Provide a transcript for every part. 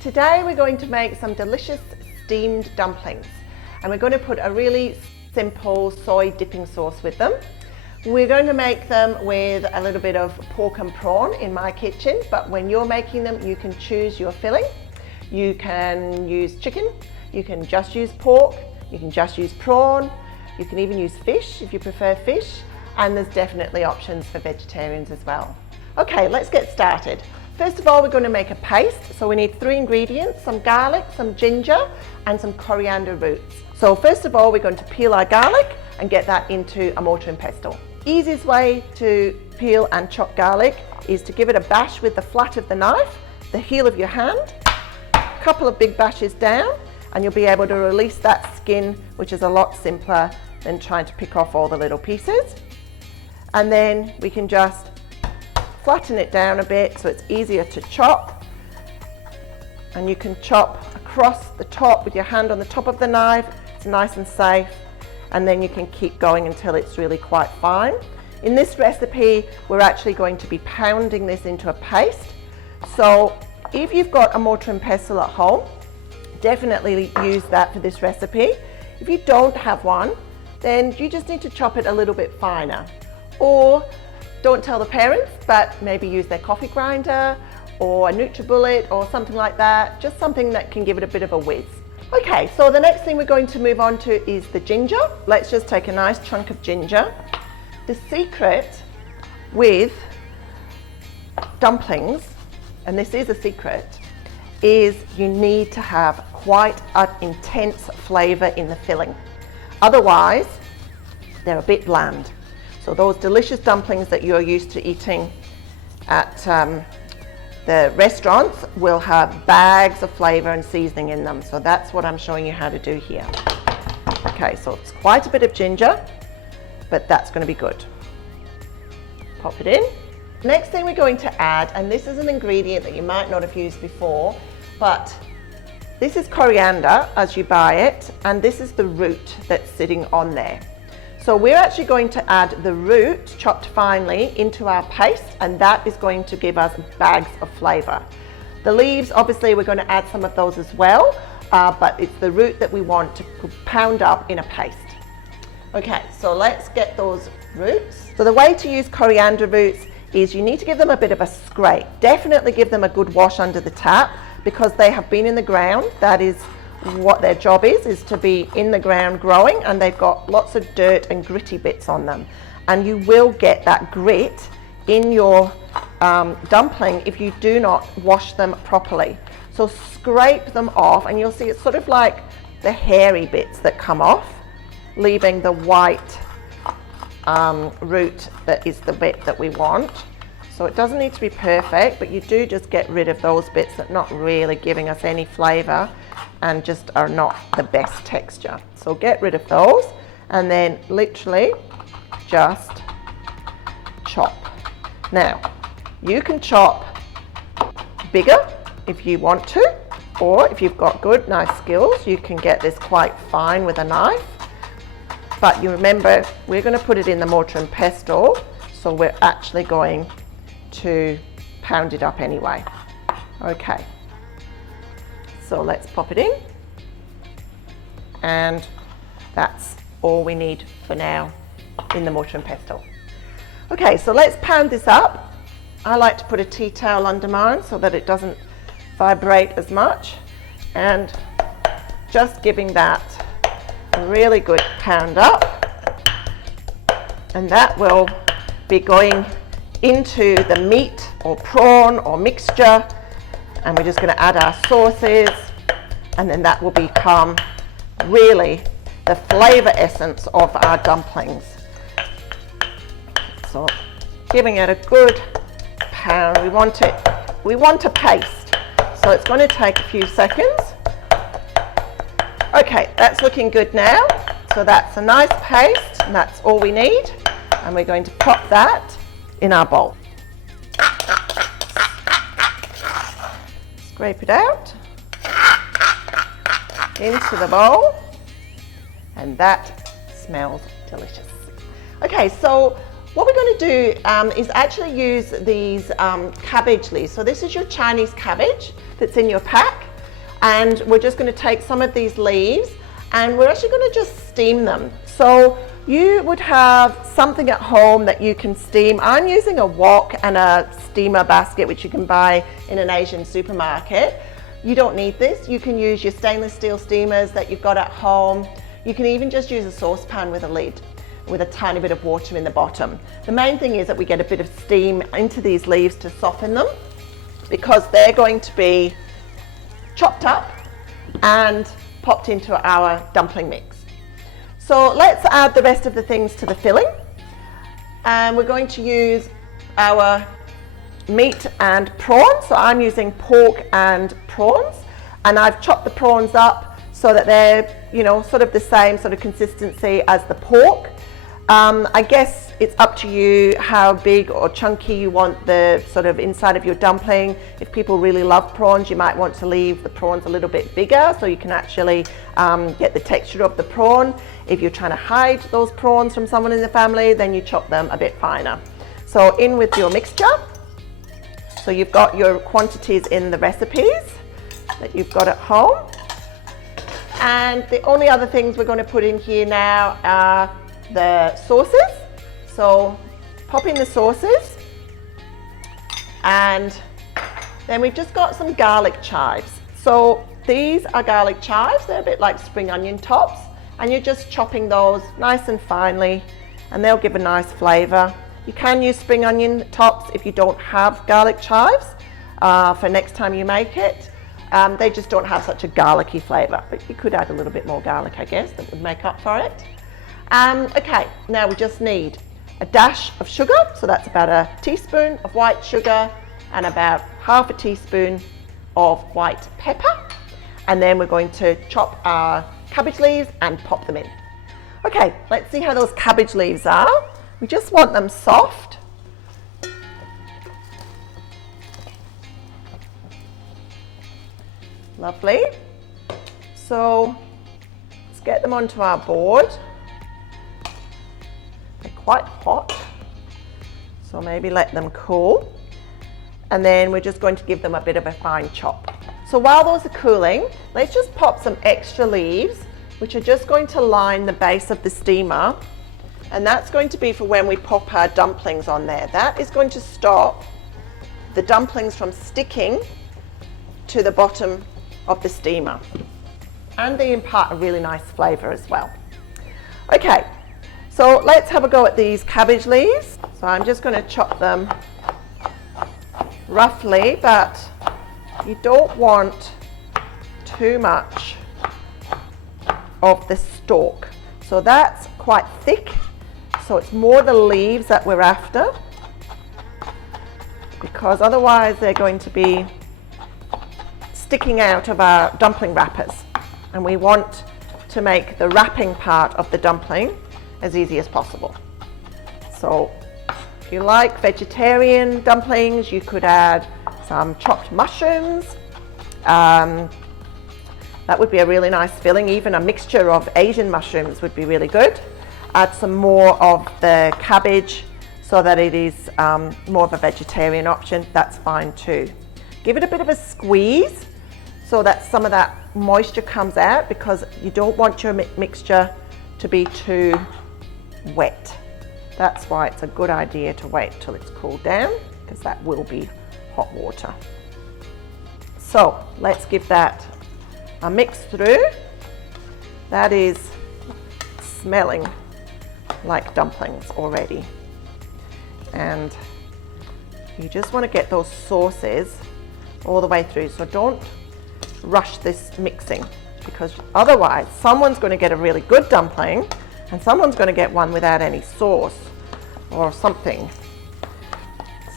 Today we're going to make some delicious steamed dumplings, and we're going to put a really simple soy dipping sauce with them. We're going to make them with a little bit of pork and prawn in my kitchen, but when you're making them you can choose your filling. You can use chicken, you can just use pork, you can just use prawn, you can even use fish if you prefer fish, and there's definitely options for vegetarians as well. Okay, let's get started. First of all, we're going to make a paste. So we need 3 ingredients, some garlic, some ginger, and some coriander roots. So first of all, we're going to peel our garlic and get that into a mortar and pestle. Easiest way to peel and chop garlic is to give it a bash with the flat of the knife, the heel of your hand, a couple of big bashes down, and you'll be able to release that skin, which is a lot simpler than trying to pick off all the little pieces. And then we can just flatten it down a bit so it's easier to chop, and you can chop across the top with your hand on the top of the knife. It's nice and safe, and then you can keep going until it's really quite fine. In this recipe we're actually going to be pounding this into a paste, so if you've got a mortar and pestle at home, definitely use that for this recipe. If you don't have one, then you just need to chop it a little bit finer, or don't tell the parents, but maybe use their coffee grinder or a NutriBullet or something like that, just something that can give it a bit of a whiz. Okay, so the next thing we're going to move on to is the ginger. Let's just take a nice chunk of ginger. The secret with dumplings, and this is a secret, is you need to have quite an intense flavour in the filling. Otherwise, they're a bit bland. So those delicious dumplings that you're used to eating at the restaurants will have bags of flavour and seasoning in them. So that's what I'm showing you how to do here. Okay, so it's quite a bit of ginger, but that's going to be good. Pop it in. Next thing we're going to add, and this is an ingredient that you might not have used before, but this is coriander as you buy it, and this is the root that's sitting on there. So we're actually going to add the root chopped finely into our paste, and that is going to give us bags of flavour. The leaves, obviously we're going to add some of those as well, but it's the root that we want to pound up in a paste. Okay, so let's get those roots. So the way to use coriander roots is you need to give them a bit of a scrape. Definitely give them a good wash under the tap, because they have been in the ground. That is what their job is to be in the ground growing, and they've got lots of dirt and gritty bits on them, and you will get that grit in your dumpling if you do not wash them properly. So scrape them off, and you'll see it's sort of like the hairy bits that come off, leaving the white root that is the bit that we want. So it doesn't need to be perfect, but you do just get rid of those bits that are not really giving us any flavour and just are not the best texture. So get rid of those, and then literally just chop. Now, you can chop bigger if you want to, or if you've got good, nice skills, you can get this quite fine with a knife. But you remember, we're going to put it in the mortar and pestle, so we're actually going to pound it up anyway. Okay, so let's pop it in, and that's all we need for now in the mortar and pestle. Okay, so let's pound this up. I like to put a tea towel under mine so that it doesn't vibrate as much, and just giving that a really good pound up, and that will be going into the meat or prawn or mixture, and we're just going to add our sauces, and then that will become really the flavour essence of our dumplings. So giving it a good pound. We want a paste, so it's going to take a few seconds. Okay, that's looking good now. So that's a nice paste, and that's all we need, and we're going to pop that in our bowl. Scrape it out into the bowl, and that smells delicious. Okay, so what we're going to do is actually use these cabbage leaves. So this is your Chinese cabbage that's in your pack. And we're just going to take some of these leaves and we're actually going to just steam them. So you would have something at home that you can steam. I'm using a wok and a steamer basket, which you can buy in an Asian supermarket. You don't need this. You can use your stainless steel steamers that you've got at home. You can even just use a saucepan with a lid, with a tiny bit of water in the bottom. The main thing is that we get a bit of steam into these leaves to soften them, because they're going to be chopped up and popped into our dumpling mix. So let's add the rest of the things to the filling. And we're going to use our meat and prawns. So I'm using pork and prawns, and I've chopped the prawns up so that they're, you know, sort of the same sort of consistency as the pork. I guess it's up to you how big or chunky you want the sort of inside of your dumpling. If people really love prawns, you might want to leave the prawns a little bit bigger so you can actually get the texture of the prawn. If you're trying to hide those prawns from someone in the family, then you chop them a bit finer. So in with your mixture. So you've got your quantities in the recipes that you've got at home. And the only other things we're going to put in here now are the sauces. So pop in the sauces, and then we've just got some garlic chives. So these are garlic chives. They're a bit like spring onion tops, and you're just chopping those nice and finely, and they'll give a nice flavor. You can use spring onion tops if you don't have garlic chives for next time you make it. They just don't have such a garlicky flavor, but you could add a little bit more garlic, I guess, that would make up for it. Okay, now we just need a dash of sugar, so that's about a teaspoon of white sugar and about half a teaspoon of white pepper. And then we're going to chop our cabbage leaves and pop them in. Okay, let's see how those cabbage leaves are. We just want them soft. Lovely. So let's get them onto our board. They're quite hot, so maybe let them cool. And then we're just going to give them a bit of a fine chop. So while those are cooling, let's just pop some extra leaves, which are just going to line the base of the steamer. And that's going to be for when we pop our dumplings on there. That is going to stop the dumplings from sticking to the bottom of the steamer. And they impart a really nice flavor as well. Okay, so let's have a go at these cabbage leaves. So I'm just going to chop them roughly, but you don't want too much of the stalk. So that's quite thick. So it's more the leaves that we're after, because otherwise they're going to be sticking out of our dumpling wrappers. And we want to make the wrapping part of the dumpling as easy as possible. So if you like vegetarian dumplings, you could add some chopped mushrooms. That would be a really nice filling. Even a mixture of Asian mushrooms would be really good. Add some more of the cabbage so that it is more of a vegetarian option. That's fine too. Give it a bit of a squeeze so that some of that moisture comes out, because you don't want your mixture to be too wet. That's why it's a good idea to wait till it's cooled down, because that will be hot water. So let's give that a mix through. That is smelling like dumplings already. And you just want to get those sauces all the way through. So don't rush this mixing, because otherwise someone's going to get a really good dumpling and someone's going to get one without any sauce or something.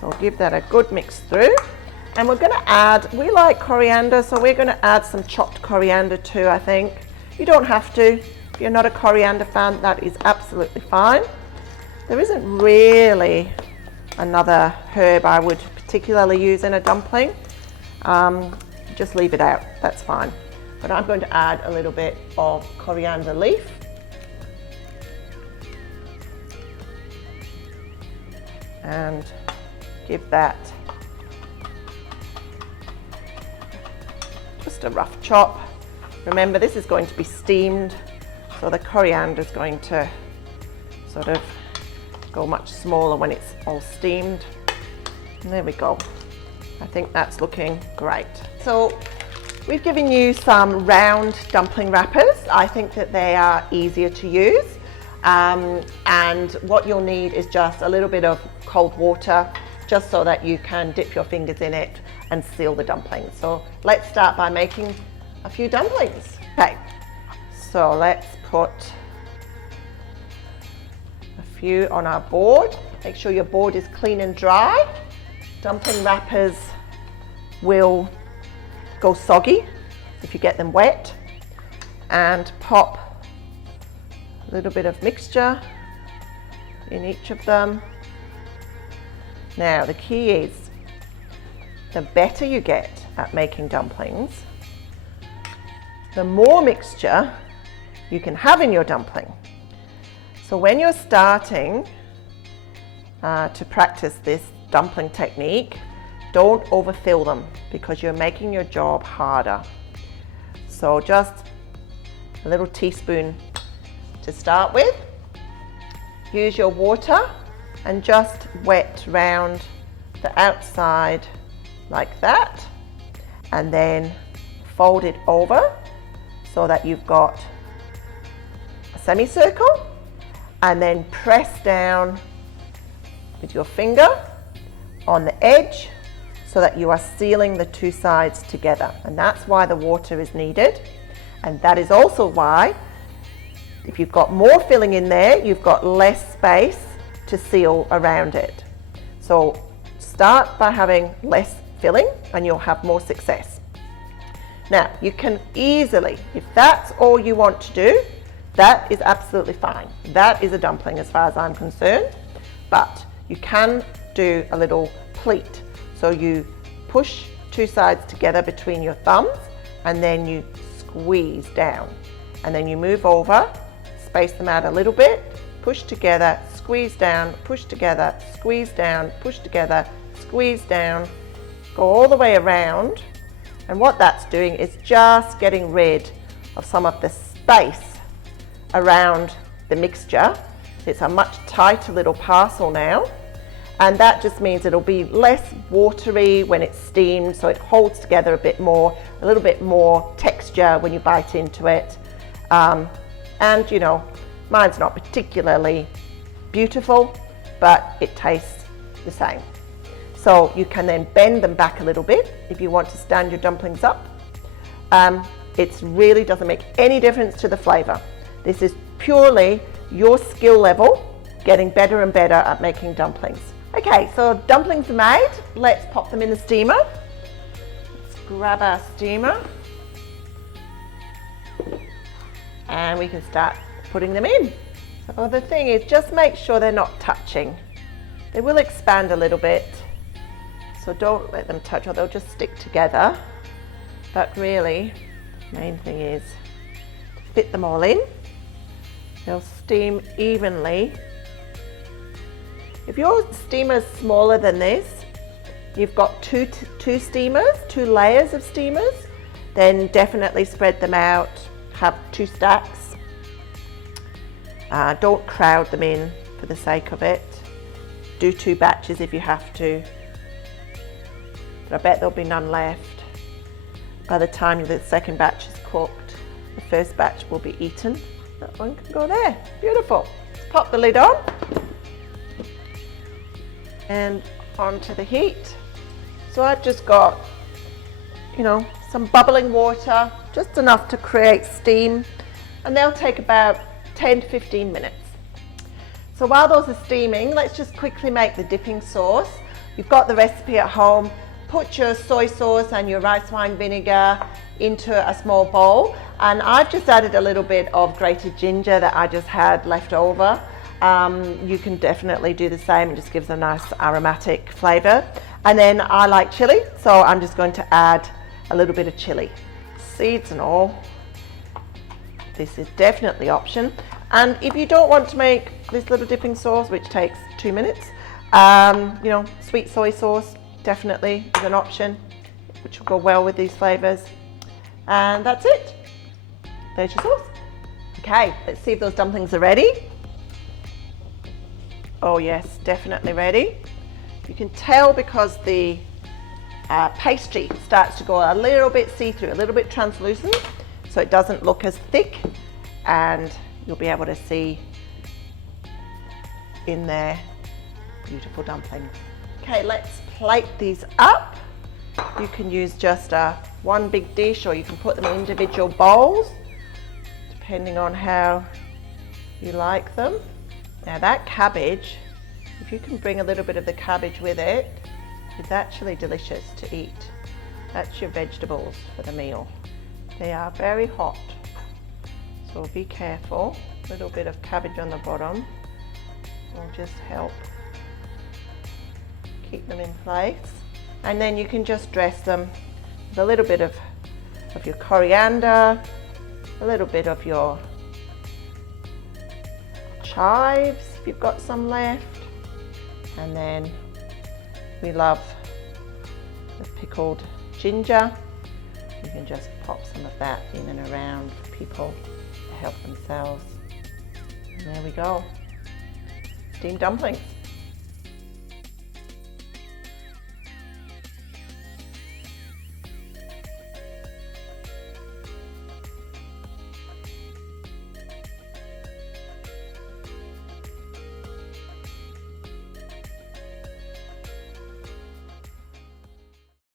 So give that a good mix through. And we're going to add, we like coriander, so we're going to add some chopped coriander too, I think. You don't have to. If you're not a coriander fan, that is absolutely fine. There isn't really another herb I would particularly use in a dumpling. Just leave it out, that's fine. But I'm going to add a little bit of coriander leaf. And give that just just a rough chop. Remember, this is going to be steamed, so the coriander is going to sort of go much smaller when it's all steamed. And there we go. I think that's looking great. So we've given you some round dumpling wrappers. I think that they are easier to use. And what you'll need is just a little bit of cold water, just so that you can dip your fingers in it and seal the dumplings. So let's start by making a few dumplings. Okay, so let's put a few on our board. Make sure your board is clean and dry. Dumpling wrappers will go soggy if you get them wet. And pop a little bit of mixture in each of them. Now the key is, the better you get at making dumplings, the more mixture you can have in your dumpling. So when you're starting to practice this dumpling technique, don't overfill them, because you're making your job harder. So just a little teaspoon to start with. Use your water and just wet round the outside like that, and then fold it over so that you've got a semicircle, and then press down with your finger on the edge so that you are sealing the two sides together. And that's why the water is needed, and that is also why, if you've got more filling in there, you've got less space to seal around it. So start by having less filling and you'll have more success. Now you can easily, if that's all you want to do, that is absolutely fine. That is a dumpling as far as I'm concerned. But you can do a little pleat. So you push two sides together between your thumbs, and then you squeeze down, and then you move over, space them out a little bit, push together, squeeze down, push together, squeeze down, push together, squeeze down, go all the way around. And what that's doing is just getting rid of some of the space around the mixture. It's a much tighter little parcel now, and that just means it'll be less watery when it's steamed, so it holds together a bit more, a little bit more texture when you bite into it. And you know, mine's not particularly beautiful, but it tastes the same. So you can then bend them back a little bit if you want to stand your dumplings up. It really doesn't make any difference to the flavour. This is purely your skill level getting better and better at making dumplings. Okay, so dumplings are made. Let's pop them in the steamer. Let's grab our steamer and we can start putting them in. So the thing is, just make sure they're not touching. They will expand a little bit, so don't let them touch or they'll just stick together. But really, the main thing is to fit them all in. They'll steam evenly. If your steamer is smaller than this, you've got two steamers, 2 layers of steamers, then definitely spread them out, have 2 stacks. Don't crowd them in for the sake of it. Do 2 batches if you have to, but I bet there'll be none left by the time the second batch is cooked. The first batch will be eaten. That one can go there. Beautiful. Let's pop the lid on and onto the heat. So I've just got, you know, some bubbling water, just enough to create steam, and they'll take about 10 to 15 minutes. So while those are steaming, let's just quickly make the dipping sauce. You've got the recipe at home. Put your soy sauce and your rice wine vinegar into a small bowl, and I've just added a little bit of grated ginger that I just had left over. You can definitely do the same. It just gives a nice aromatic flavour. And then I like chili, so I'm just going to add a little bit of chili, seeds and all. This is definitely option. And if you don't want to make this little dipping sauce, which takes 2 minutes, you know, sweet soy sauce definitely is an option, which will go well with these flavours. And that's it. There's your sauce. Okay, let's see if those dumplings are ready. Oh yes, definitely ready. You can tell because the pastry starts to go a little bit see-through, a little bit translucent, so it doesn't look as thick, and you'll be able to see in there beautiful dumplings. Okay, let's plate these up. You can use just one big dish, or you can put them in individual bowls, depending on how you like them. Now that cabbage, if you can bring a little bit of the cabbage with it, it's actually delicious to eat. That's your vegetables for the meal. They are very hot, so be careful. A little bit of cabbage on the bottom will just help keep them in place. And then you can just dress them with a little bit of your coriander, a little bit of your chives if you've got some left, and then we love the pickled ginger. You can just pop some of that in and around for people to help themselves. And there we go, steamed dumplings.